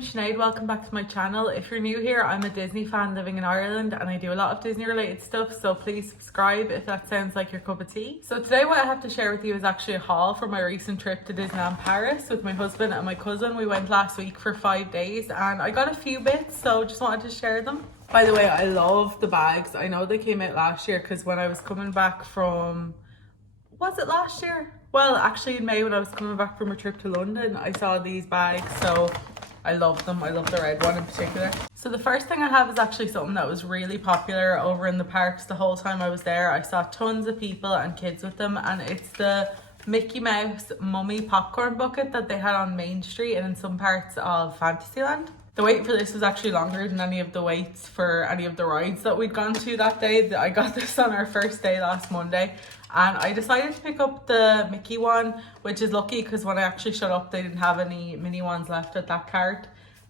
name's Sinead, welcome back to my channel. If you're new here, I'm a Disney fan living in Ireland and I do a lot of Disney related stuff, so please subscribe if that sounds like your cup of tea. So today what I have to share with you is actually a haul from my recent trip to Disneyland Paris with my husband and my cousin. We went last week for 5 days and I got a few bits, so just wanted to share them. By the way, I love the bags. I know they came out last year because when I was coming back from, was it last year? Well, actually in May when I was coming back from a trip to London, I saw these bags, so I love them. I love the red one in particular. So the first thing I have is actually something that was really popular over in the parks the whole time I was there. I saw tons of people and kids with them, and it's the Mickey Mouse Mummy popcorn bucket that they had on Main Street and in some parts of Fantasyland. The wait for this was actually longer than any of the waits for any of the rides that we'd gone to that day. I got this on our first day last Monday, and I decided to pick up the Mickey one, which is lucky because when I actually showed up they didn't have any mini ones left at that cart.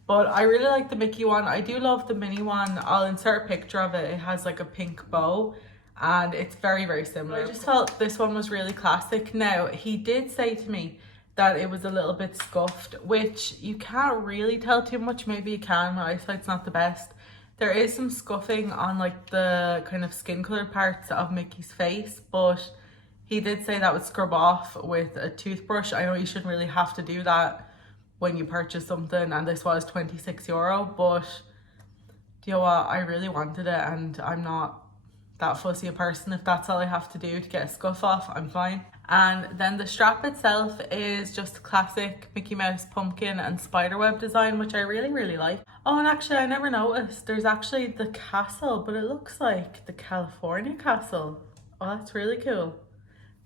But I really like the Mickey one. I do love the mini one. I'll insert a picture of it. It has like a pink bow and it's very, very similar. I just felt this one was really classic. Now, he did say to me that it was a little bit scuffed, which you can't really tell too much. Maybe you can, my eyesight's not the best. There is some scuffing on like the kind of skin colored parts of Mickey's face, but he did say that would scrub off with a toothbrush. I know you shouldn't really have to do that when you purchase something, and this was €26, but do you know what, I really wanted it and I'm not that fussy a person. If that's all I have to do to get a scuff off, I'm fine. And then the strap itself is just classic Mickey Mouse pumpkin and spiderweb design, which I really, really like. Oh, and actually I never noticed, there's actually the castle, but it looks like the California castle. Oh, that's really cool.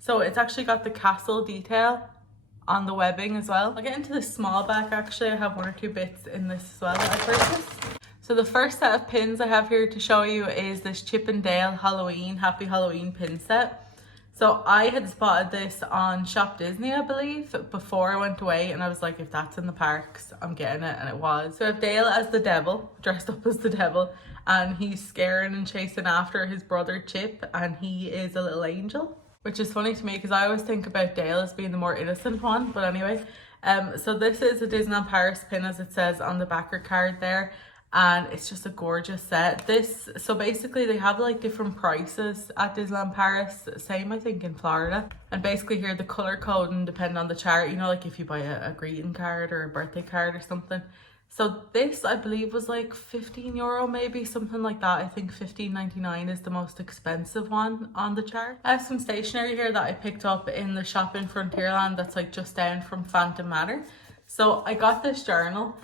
So it's actually got the castle detail on the webbing as well. I'll get into the small back actually. I have one or two bits in this as well that I purchased. So the first set of pins I have here to show you is this Chip and Dale Halloween, Happy Halloween pin set. So I had spotted this on Shop Disney, I believe, before I went away, and I was like, if that's in the parks, I'm getting it, and it was. So I have Dale as the devil, dressed up as the devil, and he's scaring and chasing after his brother Chip, and he is a little angel, which is funny to me because I always think about Dale as being the more innocent one, but anyway. So this is a Disneyland Paris pin, as it says on the backer card there, and it's just a gorgeous set. So basically they have like different prices at Disneyland Paris, same I think in Florida, and basically here the color coding depending on the chart, you know, like if you buy a greeting card or a birthday card or something. So this I believe was like €15 maybe, something like that. I think $15.99 is the most expensive one on the chart. I have some stationery here that I picked up in the shop in Frontierland that's like just down from Phantom Manor. So I got this journal.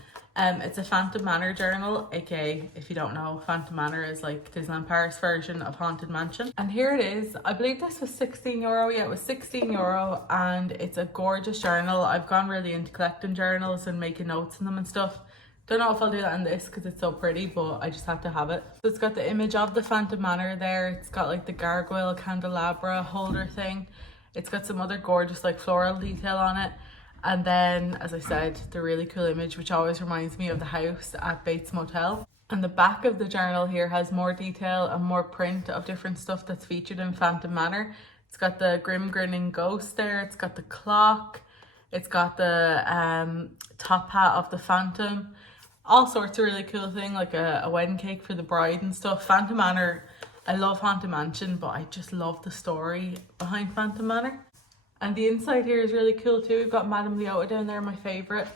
It's a Phantom Manor journal, aka, if you don't know, Phantom Manor is like Disneyland Paris version of Haunted Mansion. And here it is. I believe this was €16. Yeah, it was €16, and it's a gorgeous journal. I've gone really into collecting journals and making notes in them and stuff. Don't know if I'll do that in this because it's so pretty, but I just had to have it. So it's got the image of the Phantom Manor there. It's got like the gargoyle candelabra holder thing. It's got some other gorgeous like floral detail on it. And then, as I said, the really cool image, which always reminds me of the house at Bates Motel. And the back of the journal here has more detail and more print of different stuff that's featured in Phantom Manor. It's got the grim grinning ghost there. It's got the clock. It's got the top hat of the Phantom. All sorts of really cool thing, like a wedding cake for the bride and stuff. Phantom Manor, I love Haunted Mansion, but I just love the story behind Phantom Manor. And the inside here is really cool too. We've got Madame Leota down there, my favourite.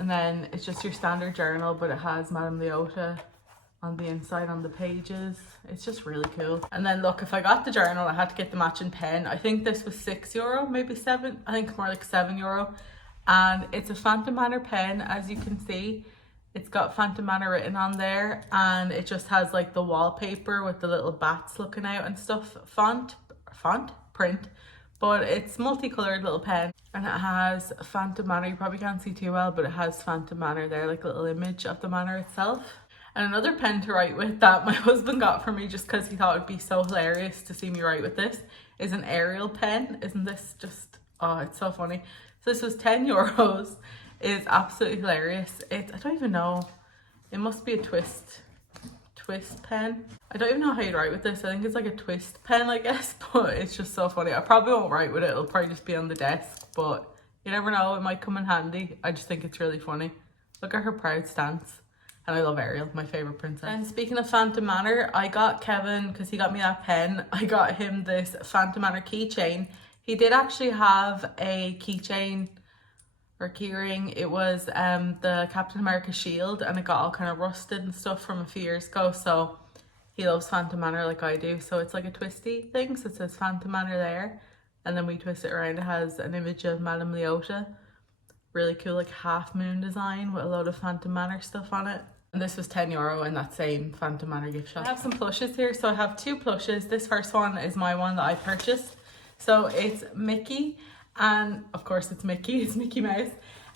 And then it's just your standard journal, but it has Madame Leota on the inside on the pages. It's just really cool. And then look, if I got the journal, I had to get the matching pen. I think this was €6, maybe 7. I think more like €7. And it's a Phantom Manor pen, as you can see. It's got Phantom Manor written on there, and it just has like the wallpaper with the little bats looking out and stuff. Print. But it's multicolored little pen, and it has Phantom Manor. You probably can't see too well, but it has Phantom Manor there, like a little image of the manor itself. And another pen to write with that my husband got for me just because he thought it would be so hilarious to see me write with this is an Arial pen. Isn't this just, oh, it's so funny. So this was €10. It's absolutely hilarious. I don't even know, it must be a twist pen. I don't even know how you'd write with this. I think it's like a twist pen, I guess, but it's just so funny. I probably won't write with it. It'll probably just be on the desk, but you never know, it might come in handy. I just think it's really funny. Look at her proud stance. And I love Ariel, my favourite princess. And speaking of Phantom Manor, I got Kevin, because he got me that pen, I got him this Phantom Manor keychain. He did actually have a keychain or keyring. It was the Captain America shield, and it got all kind of rusted and stuff from a few years ago. So he loves Phantom Manor like I do. So it's like a twisty thing. So it says Phantom Manor there. And then we twist it around. It has an image of Madame Leota. Really cool, like half moon design with a load of Phantom Manor stuff on it. And this was €10 in that same Phantom Manor gift shop. I have some plushes here. So I have two plushes. This first one is my one that I purchased. So it's Mickey, and of course it's Mickey, it's Mickey Mouse.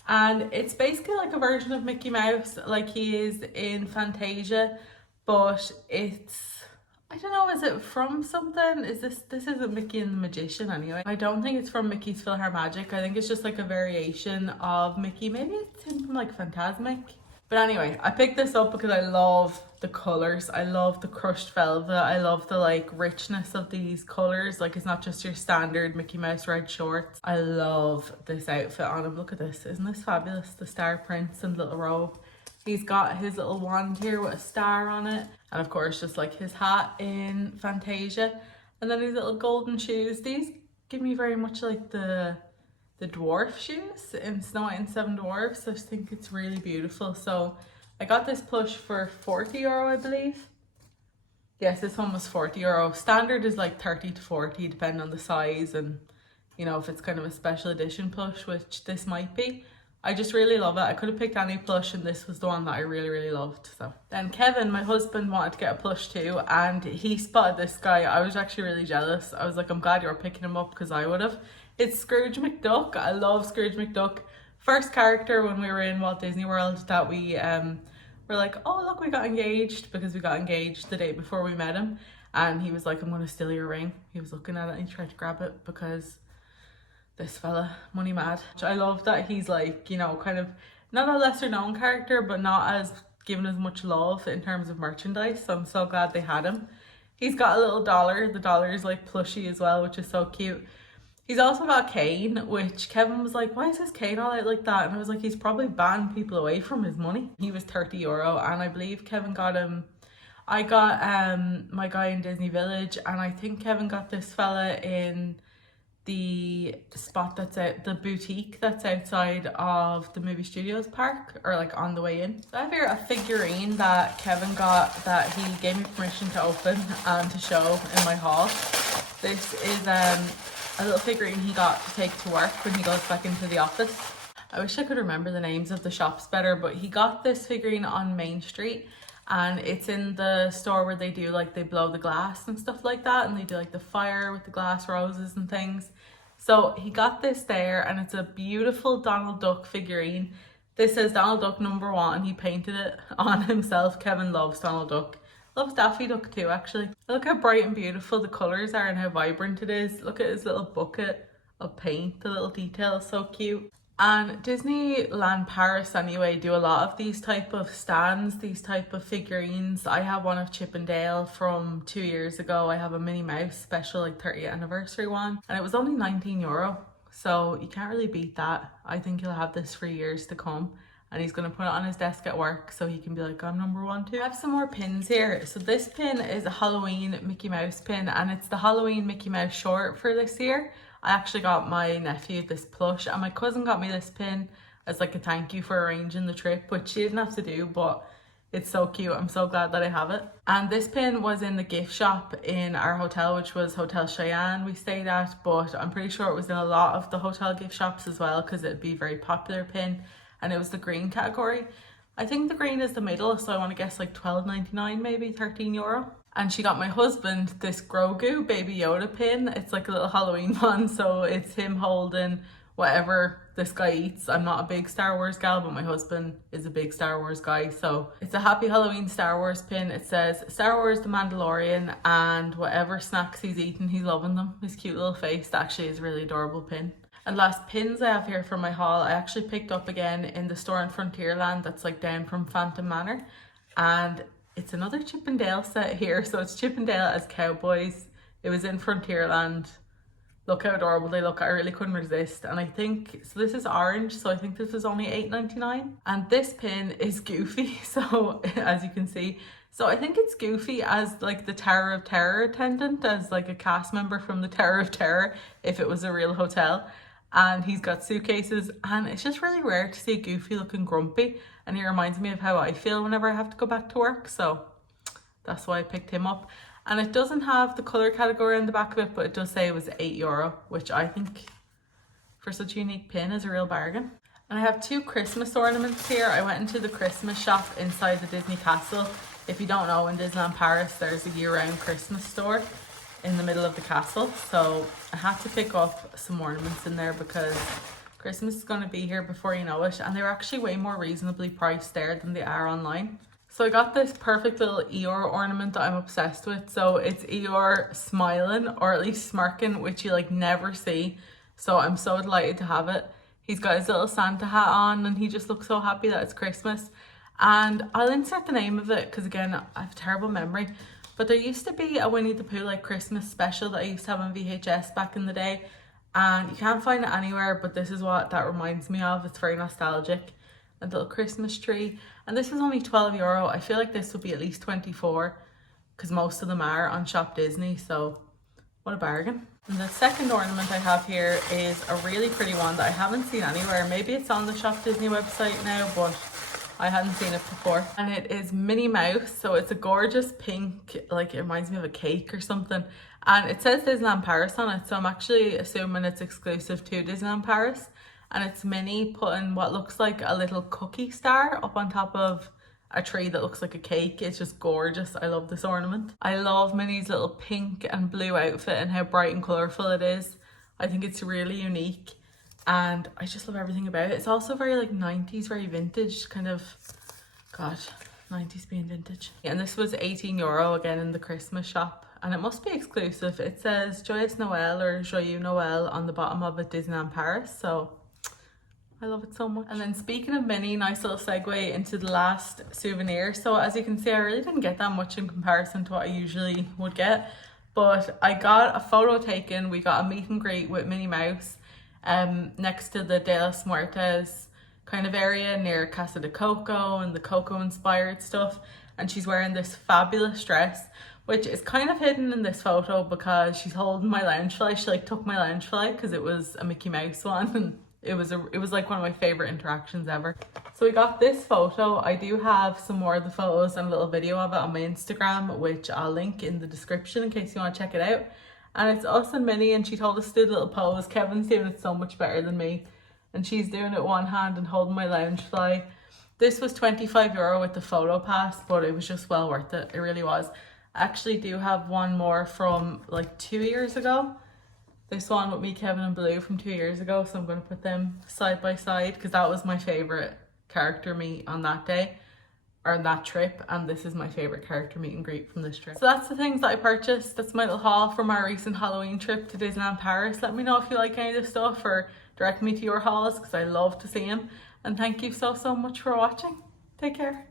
And it's basically like a version of Mickey Mouse, like he is in Fantasia, but it's, I don't know, is it from something? Is this isn't Mickey and the Magician anyway. I don't think it's from Mickey's PhilharMagic. I think it's just like a variation of Mickey. Maybe it's him from like Fantasmic. But anyway, I picked this up because I love the colours. I love the crushed velvet. I love the like richness of these colours. Like it's not just your standard Mickey Mouse red shorts. I love this outfit on him. Look at this. Isn't this fabulous? The star prints and little robe. He's got his little wand here with a star on it. And of course, just like his hat in Fantasia. And then his little golden shoes. These give me very much like the dwarf shoes in Snow White and Seven Dwarfs. I just think it's really beautiful. So I got this plush for €40, I believe. Yes, this one was €40. Standard is like 30 to 40 depending on the size, and you know, if it's kind of a special edition plush, which this might be. I just really love it. I could have picked any plush and this was the one that I really loved. So then Kevin, my husband, wanted to get a plush too, and he spotted this guy. I was actually really jealous. I was like, I'm glad you're picking him up because I would have. It's Scrooge McDuck. I love Scrooge McDuck. First character when we were in Walt Disney World that we were like, oh look, we got engaged, because we got engaged the day before we met him. And he was like, I'm gonna steal your ring. He was looking at it and he tried to grab it because this fella, money mad. I love that he's like, you know, kind of not a lesser known character, but not as given as much love in terms of merchandise. So I'm so glad they had him. He's got a little dollar. The dollar is like plushy as well, which is so cute. He's also got Kane, which Kevin was like, why is his Kane all out like that? And I was like, he's probably banned people away from his money. He was €30, and I believe Kevin got him. I got my guy in Disney Village, and I think Kevin got this fella in the spot that's out, the boutique that's outside of the movie studios park, or like on the way in. So I have here a figurine that Kevin got that he gave me permission to open and to show in my haul. This is a little figurine he got to take to work when he goes back into the office. I wish I could remember the names of the shops better, but he got this figurine on Main Street, and it's in the store where they do like, they blow the glass and stuff like that, and they do like the fire with the glass roses and things. So he got this there, and it's a beautiful Donald Duck figurine. This says Donald Duck #1, and he painted it on himself. Kevin loves Donald Duck. Loves Daffy Duck too, actually. Look how bright and beautiful the colours are and how vibrant it is. Look at his little bucket of paint, the little details, so cute. And Disneyland Paris anyway do a lot of these type of stands, these type of figurines. I have one of Chip and Dale from 2 years ago. I have a Minnie Mouse special like 30th anniversary one, and it was only €19. So you can't really beat that. I think he'll have this for years to come. And he's going to put it on his desk at work so he can be like, I'm #1 too. I have some more pins here. So this pin is a Halloween Mickey Mouse pin, and it's the Halloween Mickey Mouse short for this year. I actually got my nephew this plush, and my cousin got me this pin as like a thank you for arranging the trip, which she didn't have to do, but it's so cute. I'm so glad that I have it. And this pin was in the gift shop in our hotel, which was Hotel Cheyenne we stayed at, but I'm pretty sure it was in a lot of the hotel gift shops as well, because it'd be a very popular pin. And it was the green category. I think the green is the middle, so I want to guess like $12.99, maybe €13. And she got my husband this Grogu Baby Yoda pin. It's like a little Halloween one, so it's him holding whatever this guy eats. I'm not a big Star Wars gal, but my husband is a big Star Wars guy, so it's a Happy Halloween Star Wars pin. It says Star Wars The Mandalorian, and whatever snacks he's eating, he's loving them. His cute little face actually is a really adorable pin. And last pins I have here for my haul, I actually picked up again in the store in Frontierland that's like down from Phantom Manor. And it's another Chip and Dale set here. So it's Chip and Dale as cowboys. It was in Frontierland look how adorable they look. I really couldn't resist. And I think, so this is orange, so I think this was only $8.99. And this pin is Goofy, so as you can see. So I think it's Goofy as like the Tower of Terror attendant, as like a cast member from the Tower of Terror, if it was a real hotel. And he's got suitcases, and it's just really rare to see Goofy looking grumpy. And he reminds me of how I feel whenever I have to go back to work. So that's why I picked him up. And it doesn't have the colour category on the back of it, but it does say it was €8, which I think for such a unique pin is a real bargain. And I have 2 Christmas ornaments here. I went into the Christmas shop inside the Disney castle. If you don't know, in Disneyland Paris, there's a year-round Christmas store in the middle of the castle. So I had to pick up some ornaments in there because Christmas is going to be here before you know it. And they're actually way more reasonably priced there than they are online. So I got this perfect little Eeyore ornament that I'm obsessed with. So it's Eeyore smiling, or at least smirking, which you like never see. So I'm so delighted to have it. He's got his little Santa hat on and he just looks so happy that it's Christmas. And I'll insert the name of it because again, I have a terrible memory. But there used to be a Winnie the Pooh like Christmas special that I used to have on VHS back in the day. And you can't find it anywhere, but this is what that reminds me of. It's very nostalgic. A little Christmas tree. And this is only €12. I feel like this would be at least 24 because most of them are on Shop Disney. So what a bargain. And the second ornament I have here is a really pretty one that I haven't seen anywhere. Maybe it's on the Shop Disney website now, but I hadn't seen it before. And it is Minnie Mouse. So it's a gorgeous pink, like it reminds me of a cake or something. And it says Disneyland Paris on it. So I'm actually assuming it's exclusive to Disneyland Paris. And it's Minnie putting what looks like a little cookie star up on top of a tree that looks like a cake. It's just gorgeous. I love this ornament. I love Minnie's little pink and blue outfit and how bright and colourful it is. I think it's really unique. And I just love everything about it. It's also very like 90s, very vintage kind of, God, 90s being vintage. And this was €18 again in the Christmas shop. And it must be exclusive. It says Joyous Noël or Joyeux Noël on the bottom of it, Disneyland Paris. So I love it so much. And then speaking of Minnie, nice little segue into the last souvenir. So as you can see, I really didn't get that much in comparison to what I usually would get. But I got a photo taken. We got a meet and greet with Minnie Mouse next to the De Los Muertes kind of area near Casa de Coco and the Coco inspired stuff. And she's wearing this fabulous dress, which is kind of hidden in this photo because she's holding my Loungefly. She like took my Loungefly because it was a Mickey Mouse one, and it was like one of my favorite interactions ever. So we got this photo. I do have some more of the photos and a little video of it on my Instagram, which I'll link in the description in case you want to check it out. And it's us and Minnie, and she told us to do a little pose. Kevin's doing it so much better than me, and she's doing it one hand and holding my Loungefly. This was €25 with the photo pass, but it was just well worth it. It really was. I actually do have one more from like 2 years ago. This one with me, Kevin and Blue from 2 years ago. So I'm going to put them side by side because that was my favorite character meet on that day or that trip. And this is my favorite character meet and greet from this trip. So that's the things that I purchased. That's my little haul from our recent Halloween trip to Disneyland Paris. Let me know if you like any of this stuff or direct me to your hauls because I love to see them. And thank you so much for watching. Take care.